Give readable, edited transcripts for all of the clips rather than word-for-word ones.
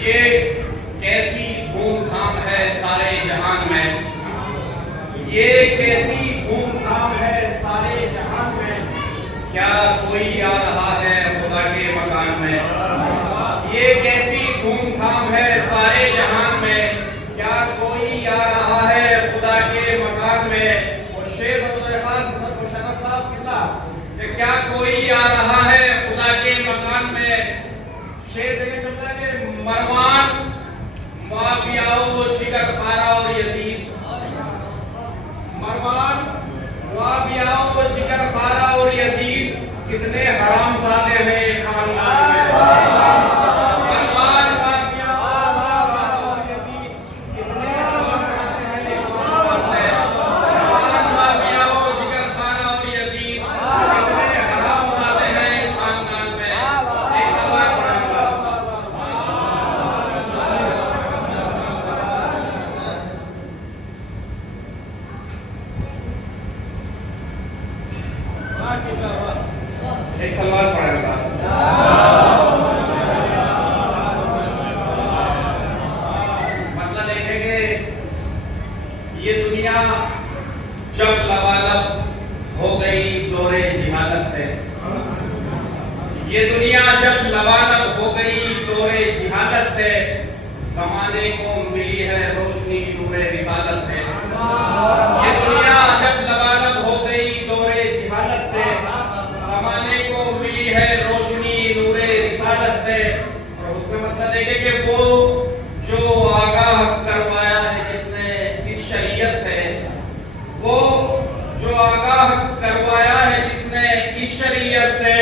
ये कैसी धूमधाम है सारे जहान में, ये कैसी धूमधाम है सारे जहान में, क्या कोई आ रहा है खुदा के मकान में। ये कैसी धूमधाम है सारे जहान में, क्या कोई आ रहा है खुदा के मकान में। और शेर बतौर खास मुशर्रफ साहब कितना कि क्या कोई आ रहा है खुदा के मकान में। शेर देखे चलता है कि मरवान मुआवियाओ जिगर खारा और यजीद, मरवान मुआवियाओ जिगर खारा और यजीद कितने हरामजादे हैं खानदान में। मरवान मुआवियाओ और यजीद कितने हरामजादे हैं खानदान में। मरवान मुआवियाओ जिगर खारा और यजीद कितने हरामजादे हैं खानदान में। एक सवाल पढ़ूंगा। एक सवाल पढ़ूंगा। मतलब देखेंगे ये दुनिया जब लबालब हो गई दौरे जिहालत से, ये दुनिया जब लबालब हो गई दौरे जिहालत से, ज़माने को मिली है रोशनी नूरे रिसालत से। ये दुनिया जब लबालब हो गई दौरे जिहालत से, ज़माने को मिली है रोशनी नूरे रिसालत से। और उसमें मतलब देखे कि वो जो आगाह करवाया है जिसने इस शरीयत से, वो जो आगाह करवाया है जिसने इस शरीयत से,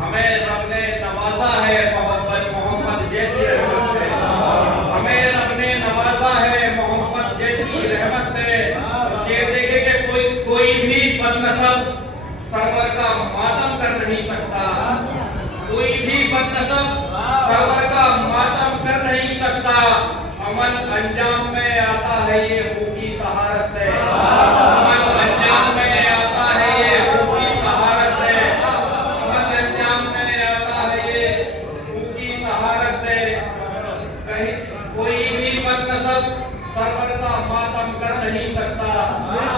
हमें रब ने नवाजा है मोहब्बत मोहम्मद जैसी रहमत से। हमें रब ने नवाजा है मोहम्मद जैसी रहमत से। शेर देखे कि कोई भी बदनसब सरवर का मातम कर नहीं सकता, कोई भी बदनसब सरवर का मातम कर नहीं सकता। अमल अंजाम में आता है ये खूबी तहारत से, अमल अंजाम में आता है ये खूबी तहारत से, अमल अंजाम में आता है ये खूबी तहारत से। कहीं कोई भी बदनसब सरवर का मातम कर नहीं सकता,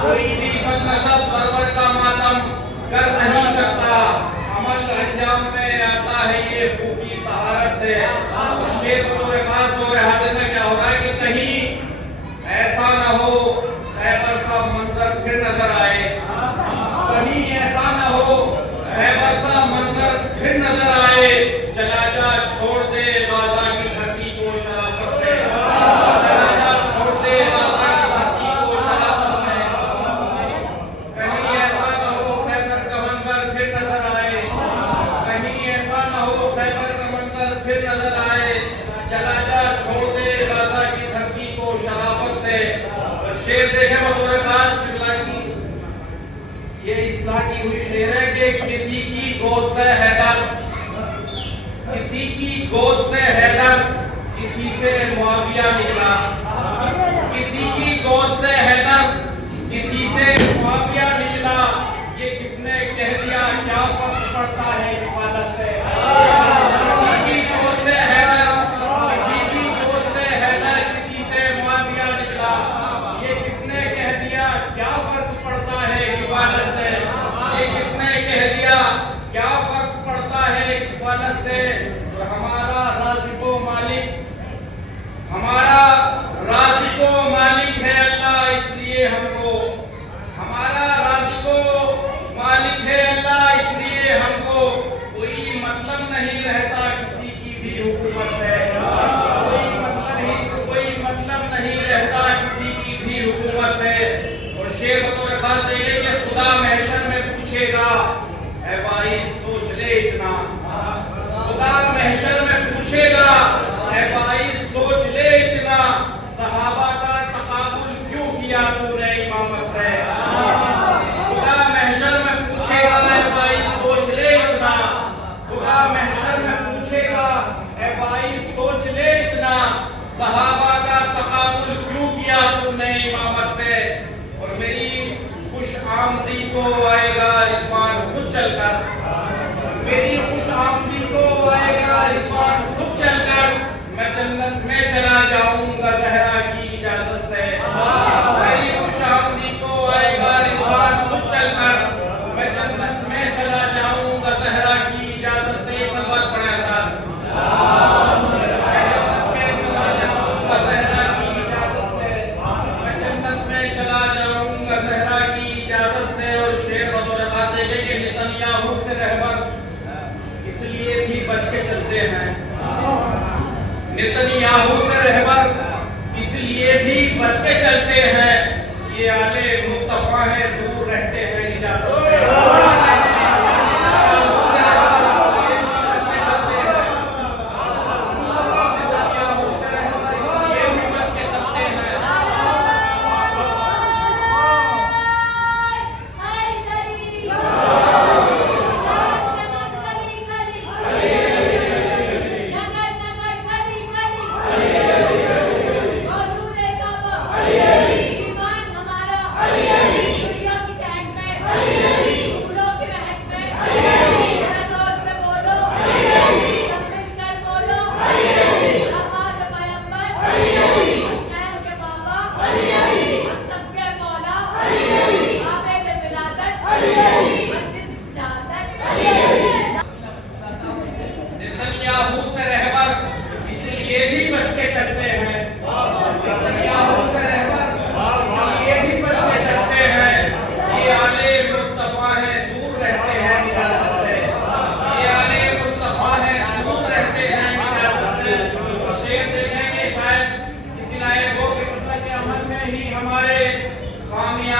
कोई भी बदनसब सरवर का मातम कर नहीं सकता। अमल अंजाम में आता है ये खूबी तहारत से। शेर बतौर खास दौर हाजिर में क्या हो रहा है कि कहीं ऐसा न हो खैबर का मंजर फिर नजर आए, कहीं ऐसा न हो खैबर का मंजर फिर नजर आए। चला जा छोड़ दे गाज़ा की धरती को शराफत से, चला जा छोड़ दे गाज़ा की धरती को शराफत से। कहीं ऐसा न हो खैबर का मंजर फिर नजर आए, कहीं ऐसा न हो खैबर का मंजर फिर नजर आए। चला जा छोड़ दे गाज़ा की धरती को शराफत से। शेर देखे बतौर खास किबला की, ये इस्लाह की हुई शेर है कि किसी की गोद से हैदर, किसी की गोद से हैदर, किसी से मुआविया निकला। किसी की गोद से हैदर, किसी से मुआविया निकला। ये किसने कह दिया क्या फर्क पड़ता है हिफाजत से। किसी की गोद से हैदर, किसी की गोद से हैदर, किसी से मुआविया महशर में पूछेगा, ऐ भाई सोच ले इतना, सहाबा का तकाबुल क्यों किया तूने इमामत से। खुदा महशर में पूछेगा, ऐ भाई सोच ले इतना, खुदा महशर में पूछेगा, ऐ भाई सोच ले इतना, सहाबा का तकाबुल क्यों किया तूने इमामत से। और मेरी खुश आमदी को आएगा रिजवान खुद चलकर, मेरी खुश आमदी को आएगा रिजवान खुद चलकर, मैं जन्नत में चला जाऊंगा ज़हरा की इजाजत से। मेरी खुश आमदी को आएगा रिजवान खुद चलकर, मैं जन्नत में चला जाऊंगा ज़हरा की इजाजत से। एक नंबर पढ़ा था, मैं जन्नत में चला जाऊंगा ज़हरा की इजाजत से, मैं जन्नत में चला जाऊंगा ज़हरा की इजाजत से। और शेर बतौर बात है कि नेतन्याहू से रहबर इसलिए भी बच के चलते हैं, नेतन्याहू से रहबर इसलिए भी बच के चलते हैं, ये आले मुस्तफा है दूर रहते हैं इजाजत से।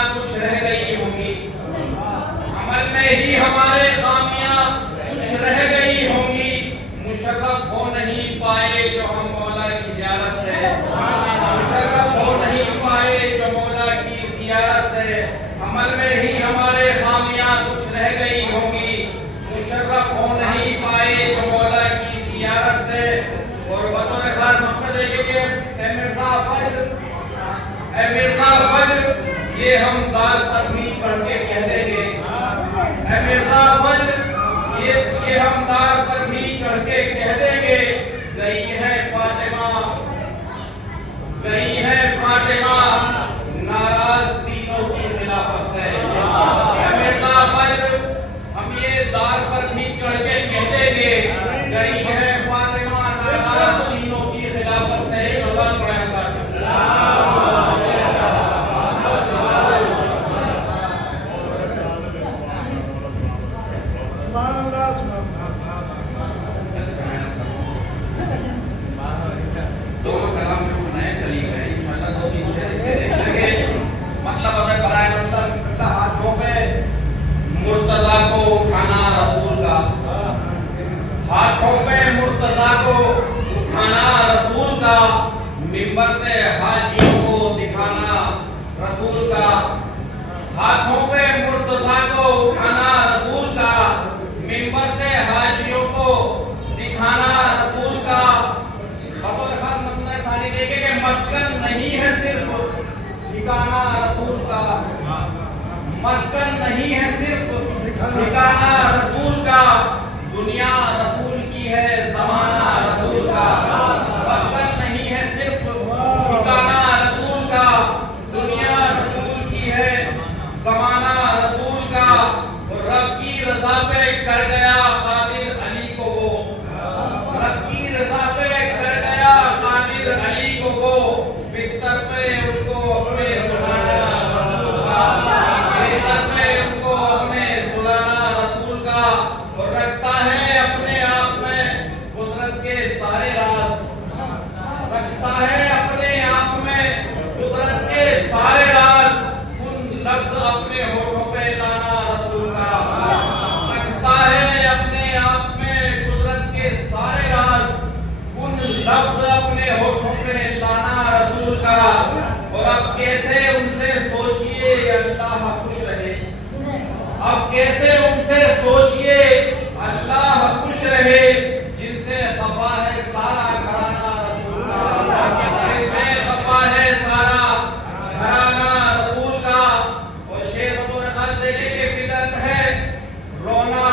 कुछ रह गई होंगी, अमल में ही हमारे खामियां कुछ रह गई होंगी, मुशर्रफ हो नहीं पाए जो हम मौला की ज़ियारत है, मुशर्रफ हो नहीं पाए जो मौला की ज़ियारत है। अमल में ही हमारे खामियां कुछ रह गई होंगी, मुशर्रफ हो नहीं पाए जो मौला की ज़ियारत है। और बतौर खास मकसद है कि ऐ मिर्ज़ा फजल ये हम दाल पर भी चढ़ के कह देंगे, ऐ मिर्ज़ा फजल ये हम दाल पर भी चढ़ के कह देंगे, गई है फातिमा नाराज तीनों की खिलाफत है। ऐ मिर्ज़ा फजल हम ये दाल पर भी चढ़ के कह देंगे, गई है फातिमा नाराज तीनों की खिलाफत है। भगवान पढ़ाएगा मुर्तज़ा को उठाना रसूल का, हाथों पे मुर्तज़ा को उठाना रसूल का, मिंबर से हाजियों को दिखाना रसूल का, हाथों पे मुर्तज़ा को उठाना रसूल का, मिंबर से हाजियों को दिखाना रसूल का। बतौर खास मंजर सारी देखे कि मस्कन नहीं है सिर्फ ठिकाना रसूल का, मस्कन नहीं है सिर्फ ठिकाना रसूल का, दुनिया रसूल की है ज़माना रसूल का। मस्कन नहीं है सिर्फ ठिकाना रसूल का, दुनिया रसूल की है ज़माना रसूल का। रब की रज़ा पे कर गया कादिर अली को वो, रब की रज़ा पे कर गया कादिर अली को वो, बिस्तर पे उनको अपने सुनाना रसूल का, बिस्तर पे उनको अपने सुनाना रसूल का। और रखता है अपने अपने होठों पे लाना रसूल का, और अब कैसे उनसे सोचिए अल्लाह खुश रहे, अब कैसे उनसे सोचिए अल्लाह खुश रहे, जिनसे खफा है सारा घराना रसूल का, जिनसे खफा है सारा घराना रसूल का। और शेर बतौर खास देखे कि बिदअत है रोना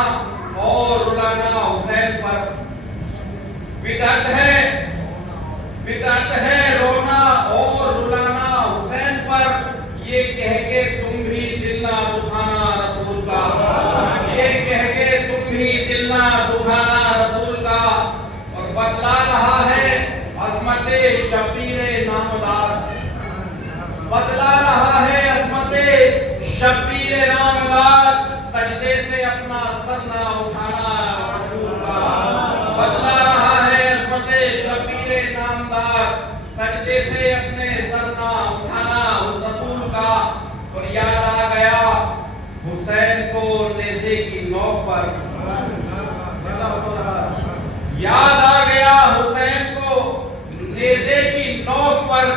और रुलाना हुसैन पर, बिदअत है रोना और रुलाना हुसैन पर, ये कह के तुम भी दिल ना दुखाना रसूल का, ये कह के तुम भी दिल ना दुखाना रसूल का। और बतला रहा है अजमत शबीर नामदार, बतला रहा है अजमत शबीर नामदार, सजदे से अपना सर ना उठाना रसूल का, बतला रहा है अजमत शबीर नामदार, सजदे से अपने सर ना उठाना रसूल का। और याद आ गया हुसैन को नेज़े की नोक पर, याद आ गया हुसैन को नेज़े की नोक पर,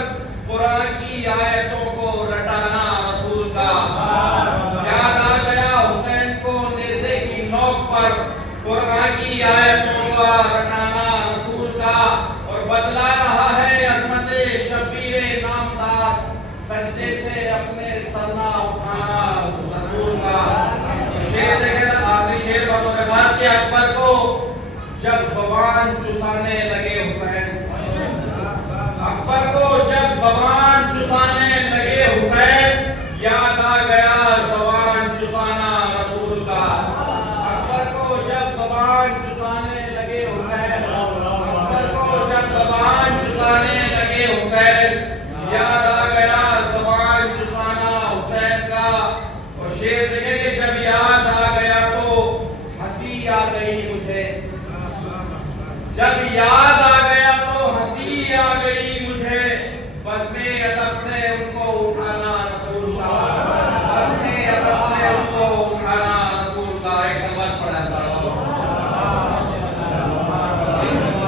कुरान की आयतों को रटाना रसूल का, याद आ गया हुसैन को नेज़े की नोक पर, कुरान की आयतों का रटाना रसूल का। और बतला रहा है अजमत शबीर नामदार, सजदे से अपने सरना उठाना रसूल का। शेर देखें, आखिरी शेर बतौर खास के अकबर को जब ज़बान चुसाने लगे हुसैन, अकबर को जब ज़बान चुसाने लगे हुसैन, याद आ गया ज़बान चुसाना रसूल का, अकबर को जब ज़बान चुसाने लगे हुसैन, अकबर को जब ज़बान चुसाने लगे हुसैन, याद आ गया ज़बान चुसाना हुसैन का। और शेर देखे कि जब याद आ गया तो हंसी आ गई मुझे, जब याद आ गया तो हंसी आ गई मुझे, बज़्मे अदब से